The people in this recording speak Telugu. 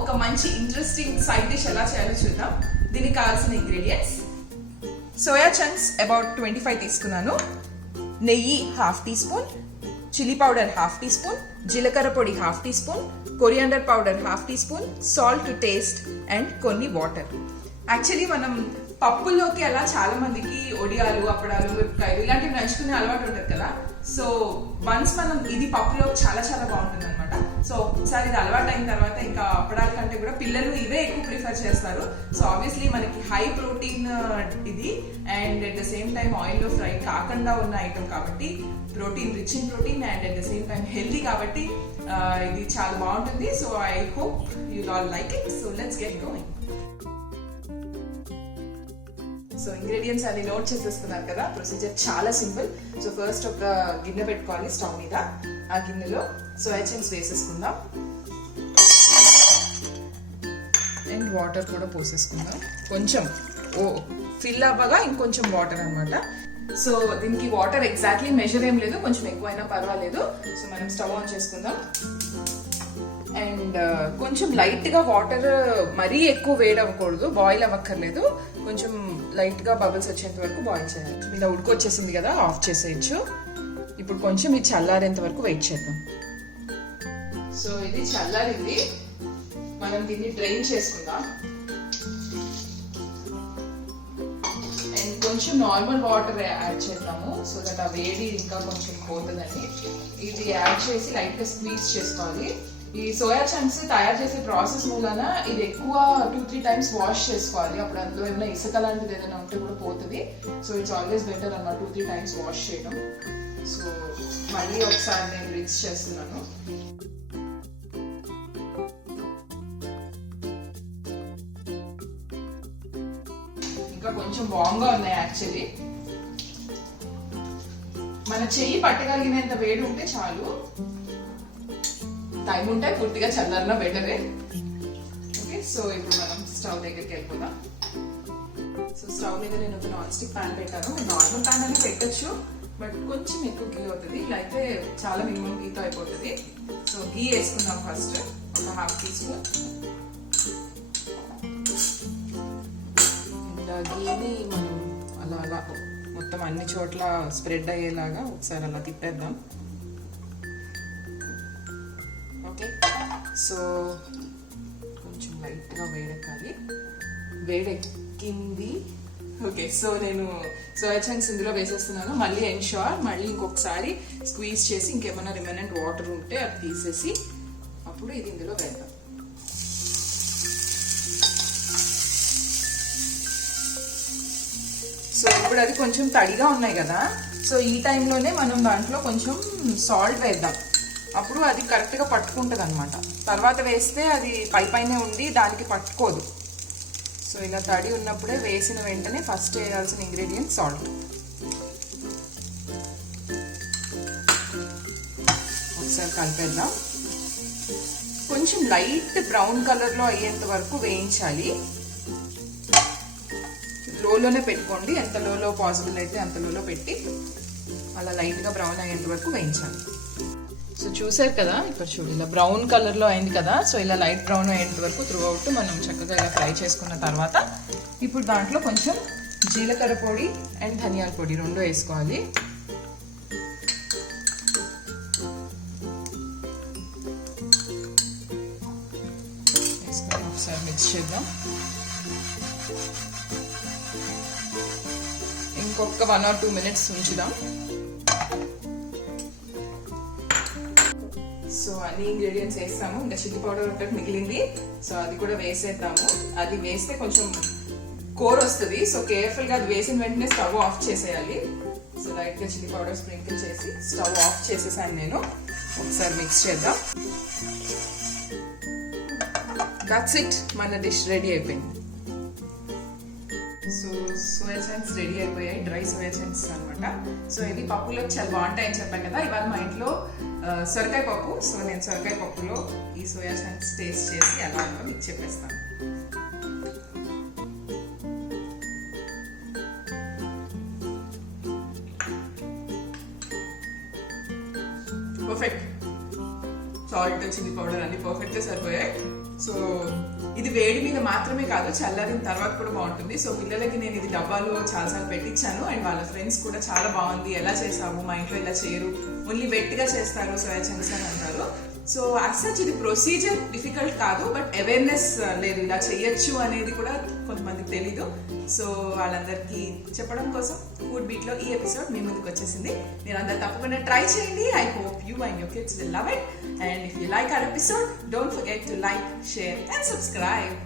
ఒక మంచి ఇంట్రెస్టింగ్ సైడ్ డిష్ ఎలా చేయాలో చూద్దాం. దీనికి కావాల్సిన ఇంగ్రీడియంట్స్: సోయా చంక్స్ అబౌట్ 25 తీసుకున్నాను, నెయ్యి ½ teaspoon, chilli powder ½ teaspoon, జీలకర్ర పొడి ½ teaspoon, coriander powder ½ teaspoon, salt to taste and కొన్ని వాటర్. యాక్చువల్లీ మనం పప్పుల్లోకి అలా చాలా మందికి ఒడియాలు, అప్పడాలు, మిరపకాయలు ఇలాంటివి నంచుకునే అలవాటు ఉంటుంది కదా. సో వన్స్ మనం ఇది పప్పులో చాలా చాలా బాగుంటుంది అనమాట. సో ఒకసారి ఇది అలవాటు అయిన తర్వాత ఇంకా అప్పడాల కంటే కూడా పిల్లలు ఇవే ఎక్కువ ప్రిఫర్ చేస్తారు. సో ఆబ్వియస్లీ మనకి హై ప్రోటీన్ ఇది, and at the same time ఆయిల్లో ఫ్రై కాకుండా ఉన్న ఐటమ్ కాబట్టి protein, rich in protein and at the same time healthy కాబట్టి ఇది చాలా బాగుంటుంది. So I hope you all like it. So let's get going. So ingredients అన్ని నోట్ చేసేసుకున్నారు కదా. ప్రొసీజర్ చాలా సింపుల్. సో ఫస్ట్ ఒక గిన్నె పెట్టుకోవాలి స్టవ్ మీద. ఆ గిన్నెలో సోయా చంక్స్ వేసేసుకుందాం అండ్ వాటర్ కూడా పోసేసుకుందాం. కొంచెం ఫిల్ అవ్వగా ఇంకొంచెం వాటర్ అనమాట. సో దీనికి వాటర్ ఎగ్జాక్ట్లీ మెజర్ ఏం లేదు, కొంచెం ఎక్కువైనా పర్వాలేదు. సో మనం స్టవ్ ఆన్ చేసుకుందాం అండ్ కొంచెం లైట్గా వాటర్, మరీ ఎక్కువ వేడి అవ్వకూడదు, బాయిల్ అవ్వక్కర్లేదు, కొంచెం లైట్గా బబుల్స్ వచ్చేంత వరకు బాయిల్ చేయాలి. ఇలా ఉడికొచ్చేసింది కదా, ఆఫ్ చేసేయచ్చు. ఇప్పుడు కొంచెం ఇది చల్లారేంత వరకు వెయిట్ చేద్దాం. సో ఇది చల్లారింది, మనం దీన్ని డ్రైన్ చేసుకుందాం అండ్ కొంచెం నార్మల్ వాటర్ యాడ్ చేద్దాము. సో దట్ ఆ వేడి ఇంకా కొంచెం పోతుందని ఇది యాడ్ చేసి లైట్గా స్క్వీజ్ చేసుకోవాలి. ఈ సోయా చంక్స్ తయారు చేసే ప్రాసెస్ మూలన ఇది ఎక్కువ 2-3 టైమ్స్ వాష్ చేసుకోవాలి. అప్పుడు అందులో ఏమైనా ఇసుక లాంటిది ఏదైనా ఉంటే కూడా పోతుంది. సో ఇట్స్ ఆల్వేస్ బెటర్ అన్నమాట 2-3 టైమ్స్ వాష్ చేయడం. సో మళ్ళీ ఒకసారి నేను రిన్స్ చేస్తున్నాను. ఇంకా కొంచెం వామ్గా ఉన్నాయి యాక్చువల్లీ. మన చెయ్యి పట్టగలిగినంత వేడి ఉంటే చాలు. టైం ఉంటే పూర్తిగా చల్లారినా బెటరే. ఓకే, సో ఇప్పుడు మనం స్టవ్ దగ్గరికి వెళ్ళిపోదాం. సో స్టవ్ మీద నేను ఒక నాన్ స్టిక్ ప్యాన్ పెట్టాను. నార్మల్ ప్యాన్ అని పెట్టచ్చు, బట్ కొంచెం ఎక్కువ గీ అవుతుంది. ఇలా అయితే చాలా మినిమం గీతో అయిపోతుంది. సో గీ వేసుకుందాం ఫస్ట్, ఒక ½ టీ స్పూన్. గీని మనం అలా అలా మొత్తం అన్ని చోట్ల స్ప్రెడ్ అయ్యేలాగా ఒకసారి అలా తిప్పేద్దాం. ఓకే, సో కొంచెం లైట్గా వేడెక్కాలి. వేడెక్కింది. ఓకే, సో నేను సోయా చంక్స్ ఇందులో వేసేస్తున్నాను. మళ్ళీ ఎన్షూర్ మళ్ళీ ఇంకొకసారి స్క్వీజ్ చేసి ఇంకేమైనా రిమైనెంట్ వాటర్ ఉంటే అది తీసేసి అప్పుడు ఇది ఇందులో వేద్దాం. సో ఇప్పుడు అది కొంచెం తడిగా ఉన్నాయి కదా. సో ఈ టైంలోనే మనం దాంట్లో కొంచెం సాల్ట్ వేద్దాం. అప్పుడు అది కరెక్ట్గా పట్టుకుంటుంది అనమాట. తర్వాత వేస్తే అది పైనే ఉండి దానికి పట్టుకోదు. సో ఇలా తడి ఉన్నప్పుడే వేసిన వెంటనే ఫస్ట్ వేయాల్సిన ఇంగ్రీడియంట్ సాల్ట్. ఒకసారి కలిపేద్దాం. కొంచెం లైట్ బ్రౌన్ కలర్లో అయ్యేంత వరకు వేయించాలి. లోలోనే పెట్టుకోండి, ఎంత లోలో పాసిబుల్ అయితే అంత లోలో పెట్టి అలా లైట్గా బ్రౌన్ అయ్యేంత వరకు వేయించాలి. సో చూసారు కదా, ఇక్కడ చూడు ఇలా బ్రౌన్ కలర్లో అయింది కదా. సో ఇలా లైట్ బ్రౌన్ అయ్యేంత వరకు త్రూ అవుట్ మనం చక్కగా ఇలా ఫ్రై చేసుకున్న తర్వాత ఇప్పుడు దాంట్లో కొంచెం జీలకర్ర పొడి అండ్ ధనియాల పొడి రెండు వేసుకోవాలి. వేసుకొని ఒకసారి మిక్స్ చేద్దాం. ఇంకొక 1 or 2 minutes ఉంచుదాం. సో అన్ని ఇంగ్రీడియంట్స్ వేస్తాము. ఇంకా చిల్లీ పౌడర్ ఒకటి మిగిలింది, సో అది కూడా వేసేద్దాము. అది వేస్తే కొంచెం కోర్ వస్తుంది. సో కేర్ఫుల్గా అది వేసిన వెంటనే స్టవ్ ఆఫ్ చేసేయాలి. సో లైట్గా చిల్లీ పౌడర్ స్ప్రింకిల్ చేసి స్టవ్ ఆఫ్ చేసేసాను నేను. ఒకసారి మిక్స్ చేద్దాం. దట్స్ ఇట్, మన డిష్ రెడీ అయిపోయింది. సో సోయా చంక్స్ రెడీ అయిపోయాయి, డ్రై సోయా చంక్స్ అనమాట. సో ఇది పప్పులో చాలా బాగుంటాయని చెప్పాను కదా. ఇవాళ మా ఇంట్లో సొరకాయ పప్పు. సో నేను సొరకాయ పప్పులో ఈ సోయా చంక్స్ టేస్ట్ చేసి ఎలా ఉందో మీకు చెప్పేస్తాను. పర్ఫెక్ట్. సాల్ట్ చిల్లీ పౌడర్ అన్ని పర్ఫెక్ట్ గా సరిపోయాయి. సో ఇది వేడి మీద మాత్రమే కాదు, చల్లారిన తర్వాత కూడా బాగుంటుంది. సో పిల్లలకి నేను ఇది డబ్బాలో చాలాసార్లు పెట్టించాను అండ్ వాళ్ళ ఫ్రెండ్స్ కూడా చాలా బాగుంది, ఎలా చేసావు, మా ఇంట్లో ఇలా చేయరు, ఓన్లీ వెట్ గా చేస్తారు సోయా చంక్స్ అని అంటారు. సో అసలు ఇది ప్రొసీజర్ డిఫికల్ట్ కాదు, బట్ అవేర్నెస్ లేదు, ఇలా చేయొచ్చు అనేది కూడా కొంతమందికి తెలీదు. సో వాళ్ళందరికీ చెప్పడం కోసం ఫుడ్ బీట్ లో ఈ ఎపిసోడ్ మీ ముందుకు వచ్చేసింది. మీరు అందరు తప్పకుండా ట్రై చేయండి. I hope you and your kids will love it. And if you like our episode, don't forget to like, share and subscribe.